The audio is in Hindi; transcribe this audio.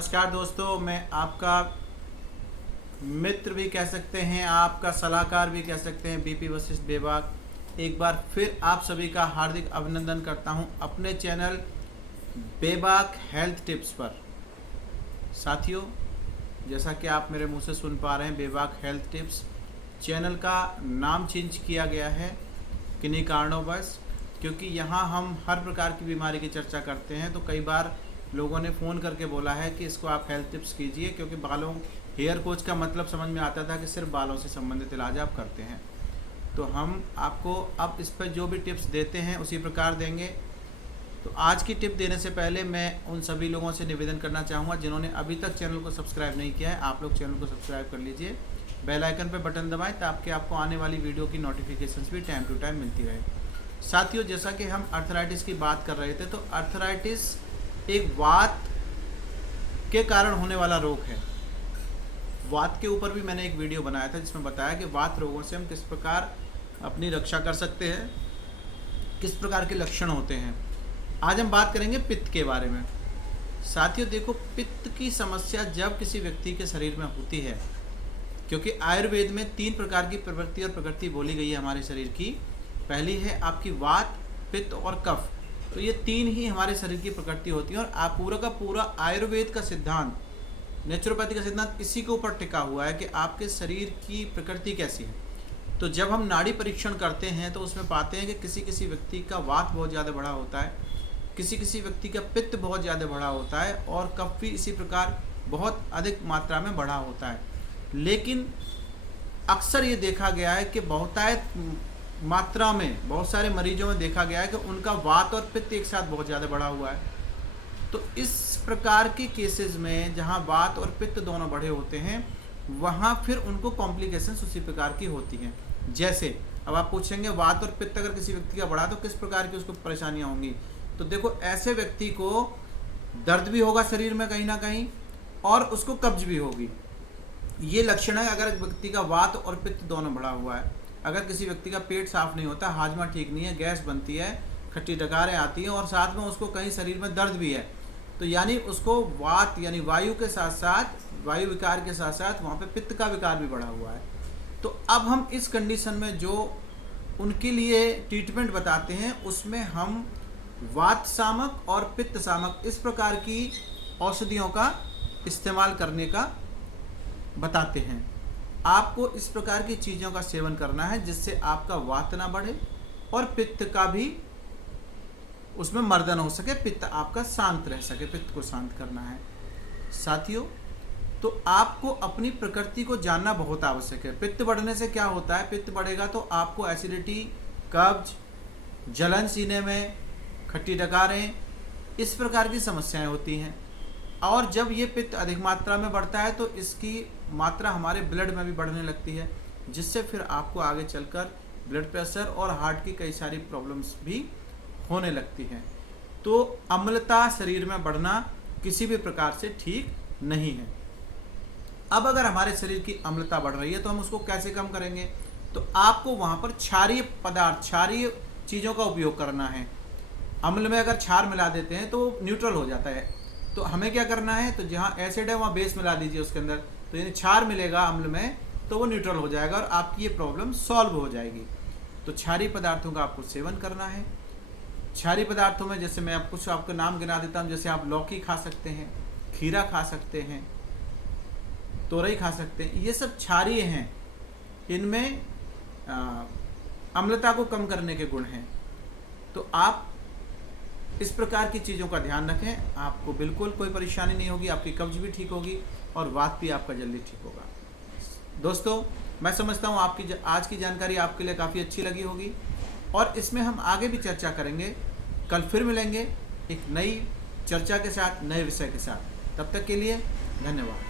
नमस्कार दोस्तों, मैं आपका मित्र भी कह सकते हैं, आपका सलाहकार भी कह सकते हैं, बीपी वशिष्ठ बेबाक। एक बार फिर आप सभी का हार्दिक अभिनंदन करता हूं अपने चैनल बेबाक हेल्थ टिप्स पर। साथियों, जैसा कि आप मेरे मुंह से सुन पा रहे हैं, बेबाक हेल्थ टिप्स चैनल का नाम चेंज किया गया है किन्हीं कारणों क्योंकि यहाँ हम हर प्रकार की बीमारी की चर्चा करते हैं। तो कई बार लोगों ने फ़ोन करके बोला है कि इसको आप हेल्थ टिप्स कीजिए, क्योंकि बालों हेयर कोच का मतलब समझ में आता था कि सिर्फ बालों से संबंधित इलाज आप करते हैं। तो हम आपको अब इस पर जो भी टिप्स देते हैं उसी प्रकार देंगे। तो आज की टिप देने से पहले मैं उन सभी लोगों से निवेदन करना चाहूँगा जिन्होंने अभी तक चैनल को सब्सक्राइब नहीं किया है, आप लोग चैनल को सब्सक्राइब कर लीजिए, बेल आइकन पर बटन दबाएं ताकि आपको आने वाली वीडियो की नोटिफिकेशंस भी टाइम टू टाइम मिलती रहे। साथियों, जैसा कि हम अर्थराइटिस की बात कर रहे थे, तो अर्थराइटिस एक वात के कारण होने वाला रोग है। वात के ऊपर भी मैंने एक वीडियो बनाया था जिसमें बताया कि वात रोगों से हम किस प्रकार अपनी रक्षा कर सकते हैं, किस प्रकार के लक्षण होते हैं। आज हम बात करेंगे पित्त के बारे में। साथियों देखो, पित्त की समस्या जब किसी व्यक्ति के शरीर में होती है, क्योंकि आयुर्वेद में 3 प्रकार की प्रवृत्ति और प्रकृति बोली गई है हमारे शरीर की। पहली है आपकी वात, पित्त और कफ। तो ये 3 ही हमारे शरीर की प्रकृति होती है और आप पूरा का पूरा आयुर्वेद का सिद्धांत, नेचुरोपैथी का सिद्धांत इसी के ऊपर टिका हुआ है कि आपके शरीर की प्रकृति कैसी है। तो जब हम नाड़ी परीक्षण करते हैं तो उसमें पाते हैं कि किसी किसी व्यक्ति का वात बहुत ज़्यादा बढ़ा होता है, किसी किसी व्यक्ति का पित्त बहुत ज़्यादा बढ़ा होता है और कफ भी इसी प्रकार बहुत अधिक मात्रा में बढ़ा होता है। लेकिन अक्सर ये देखा गया है कि बहुतायत मात्रा में बहुत सारे मरीजों में देखा गया है कि उनका वात और पित्त एक साथ बहुत ज़्यादा बढ़ा हुआ है। तो इस प्रकार के केसेस में जहां वात और पित्त दोनों बढ़े होते हैं, वहां फिर उनको कॉम्प्लिकेशंस उसी प्रकार की होती हैं। जैसे अब आप पूछेंगे वात और पित्त अगर किसी व्यक्ति का बढ़ा तो किस प्रकार की उसको परेशानियां होंगी। तो देखो, ऐसे व्यक्ति को दर्द भी होगा शरीर में कहीं ना कहीं और उसको कब्ज भी होगी। ये लक्षण है अगर व्यक्ति का वात और पित्त दोनों बढ़ा हुआ है। अगर किसी व्यक्ति का पेट साफ नहीं होता, हाजमा ठीक नहीं है, गैस बनती है, खट्टी डकारें आती हैं और साथ में उसको कहीं शरीर में दर्द भी है, तो यानी उसको वात यानी वायु के साथ साथ, वायु विकार के साथ साथ वहाँ पे पित्त का विकार भी बढ़ा हुआ है। तो अब हम इस कंडीशन में जो उनके लिए ट्रीटमेंट बताते हैं उसमें हम वात शामक और पित्त शामक इस प्रकार की औषधियों का इस्तेमाल करने का बताते हैं। आपको इस प्रकार की चीज़ों का सेवन करना है जिससे आपका वात ना बढ़े और पित्त का भी उसमें मर्दन हो सके, पित्त आपका शांत रह सके, पित्त को शांत करना है। साथियों, तो आपको अपनी प्रकृति को जानना बहुत आवश्यक है। पित्त बढ़ने से क्या होता है, पित्त बढ़ेगा तो आपको एसिडिटी, कब्ज, जलन सीने में, खट्टी डकारें, इस प्रकार की समस्याएं होती हैं। और जब ये पित्त अधिक मात्रा में बढ़ता है तो इसकी मात्रा हमारे ब्लड में भी बढ़ने लगती है, जिससे फिर आपको आगे चलकर ब्लड प्रेशर और हार्ट की कई सारी प्रॉब्लम्स भी होने लगती हैं। तो अम्लता शरीर में बढ़ना किसी भी प्रकार से ठीक नहीं है। अब अगर हमारे शरीर की अम्लता बढ़ रही है तो हम उसको कैसे कम करेंगे? तो आपको वहाँ पर क्षारीय पदार्थ, क्षारीय चीज़ों का उपयोग करना है। अम्ल में अगर क्षार मिला देते हैं तो न्यूट्रल हो जाता है। तो हमें क्या करना है, तो जहाँ एसिड है वहाँ बेस मिला दीजिए उसके अंदर, तो यानी क्षार मिलेगा अम्ल में तो वो न्यूट्रल हो जाएगा और आपकी ये प्रॉब्लम सॉल्व हो जाएगी। तो क्षारीय पदार्थों का आपको सेवन करना है। क्षारीय पदार्थों में जैसे मैं कुछ आपको नाम गिना देता हूँ, जैसे आप लौकी खा सकते हैं, खीरा खा सकते हैं, तोरई खा सकते हैं, ये सब क्षारीय हैं। इनमें अम्लता को कम करने के गुण हैं। तो आप इस प्रकार की चीज़ों का ध्यान रखें, आपको बिल्कुल कोई परेशानी नहीं होगी, आपकी कब्ज भी ठीक होगी और वात भी आपका जल्दी ठीक होगा। दोस्तों, मैं समझता हूँ आपकी आज की जानकारी आपके लिए काफ़ी अच्छी लगी होगी और इसमें हम आगे भी चर्चा करेंगे। कल फिर मिलेंगे एक नई चर्चा के साथ, नए विषय के साथ। तब तक के लिए धन्यवाद।